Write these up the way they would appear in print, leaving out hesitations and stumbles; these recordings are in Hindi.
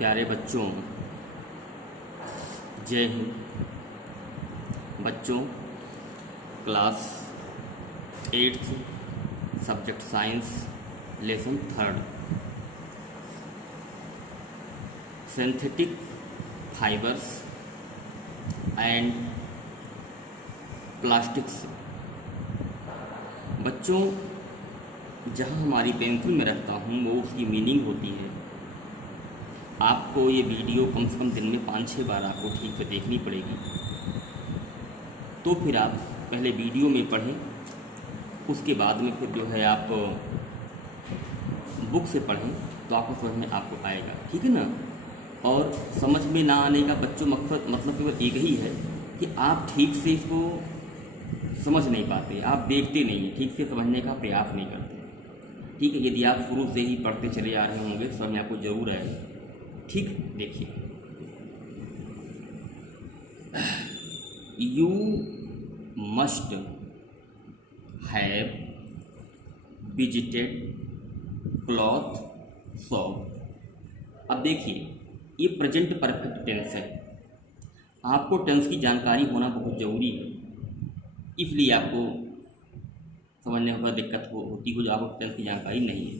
प्यारे बच्चों, जय हिंद। बच्चों, class 8th subject science lesson 3rd synthetic fibres and plastics. बच्चों, जहाँ हमारी पेंसिल में रखता हूँ वो उसकी मीनिंग होती है। आपको ये वीडियो कम से कम दिन में 5-6 बार आपको ठीक से देखनी पड़ेगी। तो फिर आप पहले वीडियो में पढ़ें, उसके बाद में फिर जो है आप बुक से पढ़ें तो आपको समझ में आपको आएगा, ठीक है ना। और समझ में ना आने का बच्चों मतलब केवल एक ही है कि आप ठीक से इसको समझ नहीं पाते, आप देखते नहीं हैं, ठीक से समझने का प्रयास नहीं करते, ठीक है। यदि आप शुरू से ही पढ़ते चले आ रहे होंगे तो समझ में आपको जरूर आएगा, ठीक। देखिए, you must have visited cloth shop. अब देखिए, ये प्रेजेंट परफेक्ट टेंस है। आपको टेंस की जानकारी होना बहुत ज़रूरी है, इसलिए आपको समझने में थोड़ा दिक्कत होती है जो आपको टेंस की जानकारी नहीं है।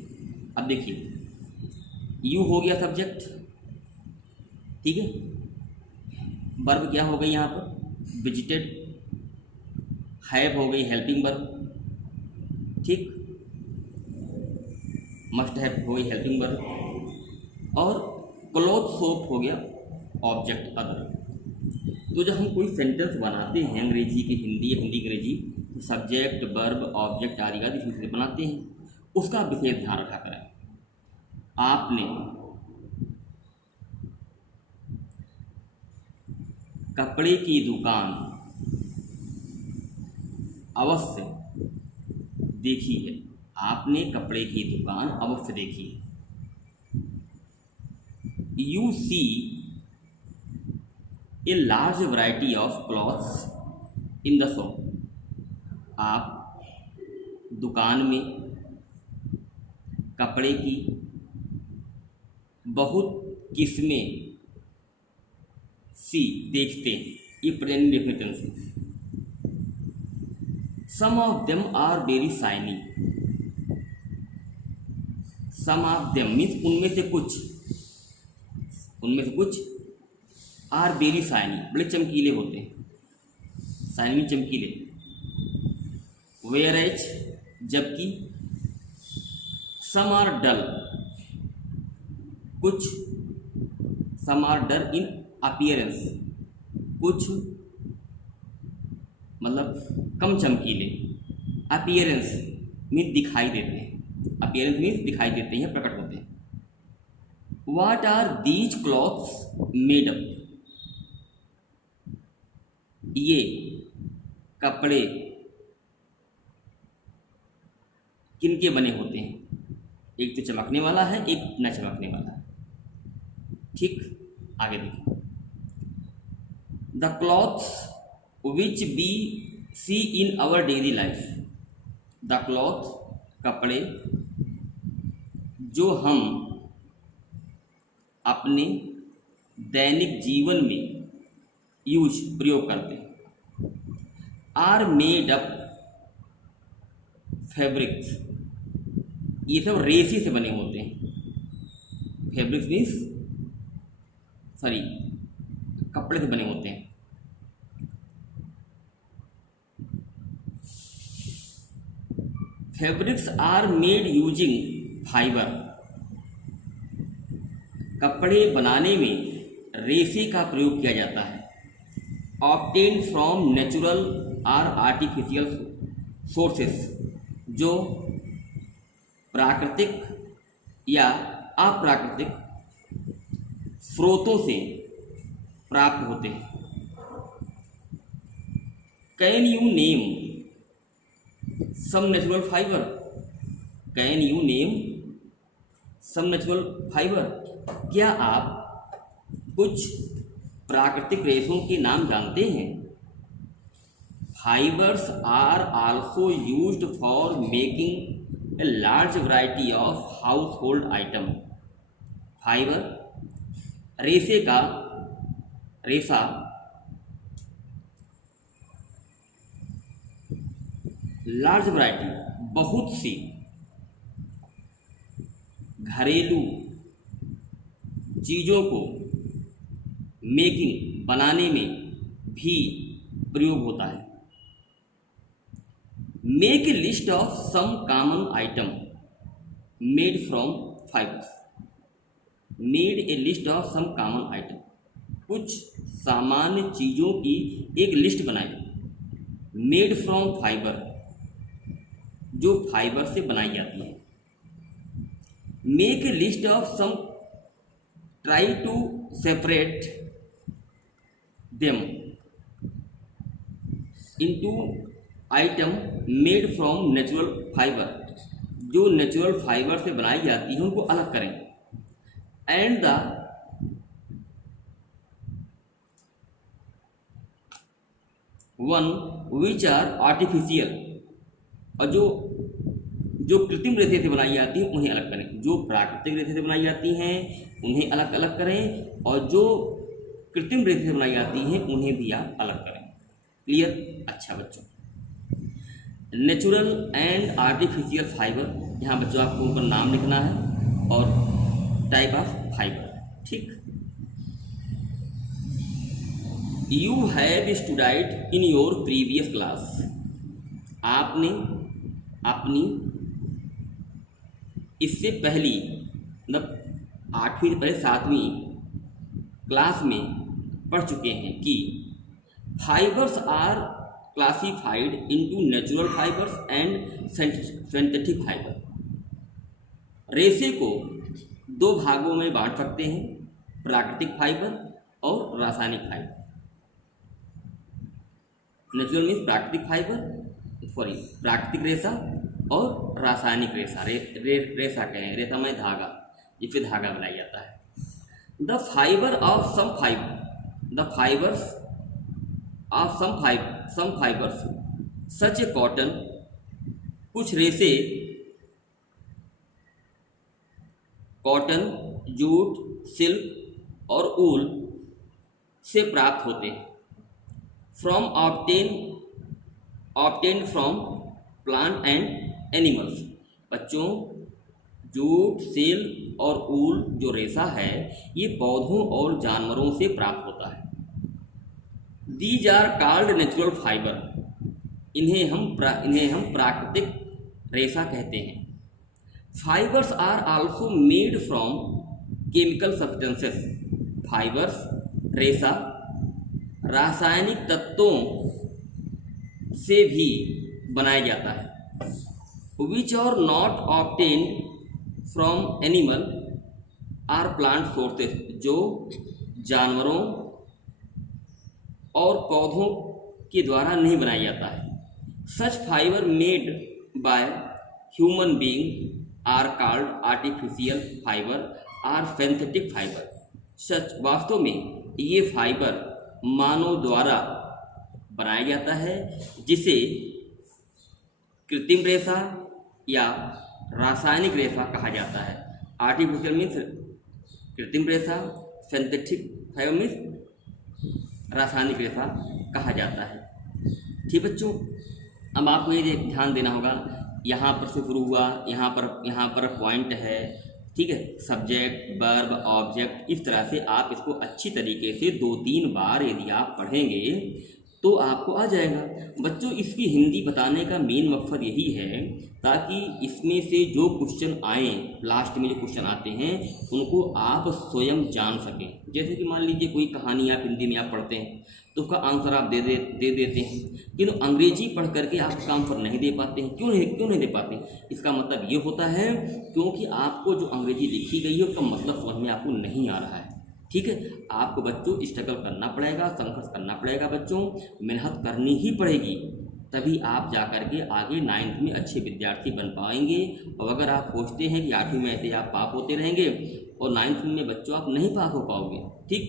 अब देखिए, यू हो गया सब्जेक्ट, ठीक है। वर्ब क्या हो गई यहाँ पर? विजिटेड। हैव हो गई हेल्पिंग वर्ब, ठीक। मस्ट हैव हो गई हेल्पिंग वर्ब, और क्लॉथ शॉप हो गया ऑब्जेक्ट अदर। तो जब हम कोई सेंटेंस बनाते हैं अंग्रेजी की हिंदी या हिंदी अंग्रेजी, तो सब्जेक्ट वर्ब ऑब्जेक्ट आदि का से बनाते हैं, उसका विशेष ध्यान रखा करें। आपने कपड़े की दुकान अवश्य देखी है। आपने कपड़े की दुकान अवश्य देखी है। You see a large variety of clothes in the shop. आप दुकान में कपड़े की बहुत किस्में सी देखते हैं। ये present definite tense. Some of them are very shiny. Some of them means उनमें से कुछ आर वेरी शाइनी, बड़े चमकीले होते हैं। शाइनी चमकीले। वेयर एज जबकि, सम आर डल कुछ, some are dull in appearance कुछ मतलब कम चमकीले। अपीयरेंस मीन्स दिखाई देते हैं। अपीयरेंस मीन्स दिखाई देते हैं, प्रकट होते हैं। What are these clothes made up. ये कपड़े किनके बने होते हैं? एक तो चमकने वाला है, एक न चमकने वाला है, ठीक। आगे देखिए, the clothes which we see in our daily life. The cloth कपड़े जो हम अपने दैनिक जीवन में प्रयोग करते हैं। Are made up fabrics. ये सब रेशे से बने होते हैं। फैब्रिक्स मीन्स कपड़े से बने होते हैं। Fabrics are made using fibre. कपड़े बनाने में रेशे का प्रयोग किया जाता है। ऑब्टेन फ्रॉम नेचुरल और आर्टिफिशियल सोर्सेस, जो प्राकृतिक या अप्राकृतिक स्रोतों से प्राप्त होते हैं। Can you name some natural fibre. Can you name some natural fibre. क्या आप कुछ प्राकृतिक रेशों के नाम जानते हैं? Fibres are also used for making a large variety of household item. Fibre रेशे का रेशा लार्ज वैरायटी, बहुत सी घरेलू चीज़ों को मेकिंग बनाने में भी प्रयोग होता है। Make a list of some common item made from fibres. Made a list of some common item, कुछ सामान्य चीज़ों की एक लिस्ट बनाई। मेड फ्रॉम फाइबर, जो फाइबर से बनाई जाती है। Make a list of some, try to separate them into item made from natural fibre, जो नेचुरल फाइबर से बनाई जाती है उनको अलग करें। And the one which are artificial, और जो कृत्रिम रेशे से बनाई जाती हैं उन्हें अलग करें। जो प्राकृतिक रेशे से बनाई जाती हैं उन्हें अलग अलग करें, और जो कृत्रिम रेशे से बनाई जाती हैं उन्हें भी आप अलग करें। क्लियर? अच्छा बच्चों, नेचुरल एंड आर्टिफिशियल फाइबर, यहाँ बच्चों आपको ऊपर नाम लिखना है और टाइप ऑफ फाइबर। ठीक, you have studied in your previous class, आपने अपनी इससे पहली मतलब 8वीं से पहले 7वीं क्लास में पढ़ चुके हैं कि fibres are classified into natural fibres and synthetic fibre. रेशे को 2 भागों में बांट सकते हैं, प्राकृतिक फाइबर और रासायनिक फाइबर। नेचुरल मीन्स प्राकृतिक फाइबर, सॉरी प्राकृतिक रेशा और रासायनिक रेशा। रेशा कहें, रेशा में धागा, जिससे धागा बनाया जाता है। The fibre of some fibre, the fibres of some fibres such a cotton, कुछ रेशे कॉटन, जूट, सिल्क और ऊल से प्राप्त होते हैं। From obtain from plant and animals. बच्चों, जूट, सिल्क और ऊल जो रेशा है ये पौधों और जानवरों से प्राप्त होता है। These are called natural fibre, इन्हें हम प्राकृतिक रेशा कहते हैं। Fibres are also made from chemical substances, fibres रेशा रासायनिक तत्वों से भी बनाया जाता है। Which are not obtained from animal or plant sources, जो जानवरों और पौधों के द्वारा नहीं बनाया जाता है। Such fibre made by human being are called artificial fibre or synthetic fibre. सच वास्तव में ये फाइबर मानव द्वारा बनाया जाता है, जिसे कृत्रिम रेशा या रासायनिक रेशा कहा जाता है। आर्टिफिशियल मीन्स कृत्रिम रेशा, सिंथेटिक फाइबर मीन्स रासायनिक रेशा कहा जाता है। ठीक बच्चों, अब आपको ये ध्यान देना होगा, यहाँ पर से शुरू हुआ, यहाँ पर पॉइंट है, ठीक है, सब्जेक्ट, वर्ब, ऑब्जेक्ट, इस तरह से आप इसको अच्छी तरीके से 2-3 बार यदि आप पढ़ेंगे तो आपको आ जाएगा। बच्चों, इसकी हिंदी बताने का मेन मकसद यही है ताकि इसमें से जो क्वेश्चन आए, लास्ट में जो क्वेश्चन आते हैं उनको आप स्वयं जान सकें। जैसे कि मान लीजिए कोई कहानी आप हिंदी में आप पढ़ते हैं तो उसका आंसर आप दे देते हैं, किंतु अंग्रेजी पढ़ करके आप उसका आंसर नहीं दे पाते हैं। क्यों नहीं दे पाते? इसका मतलब ये होता है क्योंकि आपको जो अंग्रेजी लिखी गई है उसका मतलब समझ में आपको नहीं आ रहा है। ठीक है, आपको बच्चों स्ट्रगल करना पड़ेगा, संघर्ष करना पड़ेगा बच्चों, मेहनत करनी ही पड़ेगी, तभी आप जा कर के आगे 9th में अच्छे विद्यार्थी बन पाएंगे। और अगर आप सोचते हैं कि 8वीं में ऐसे आप पास होते रहेंगे और 9th में बच्चों आप नहीं पास हो पाओगे। ठीक,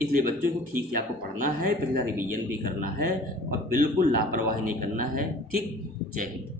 इसलिए बच्चों को ठीक से आपको पढ़ना है, पहला रिवीजन भी करना है और बिल्कुल लापरवाही नहीं करना है। ठीक, जय हिंद।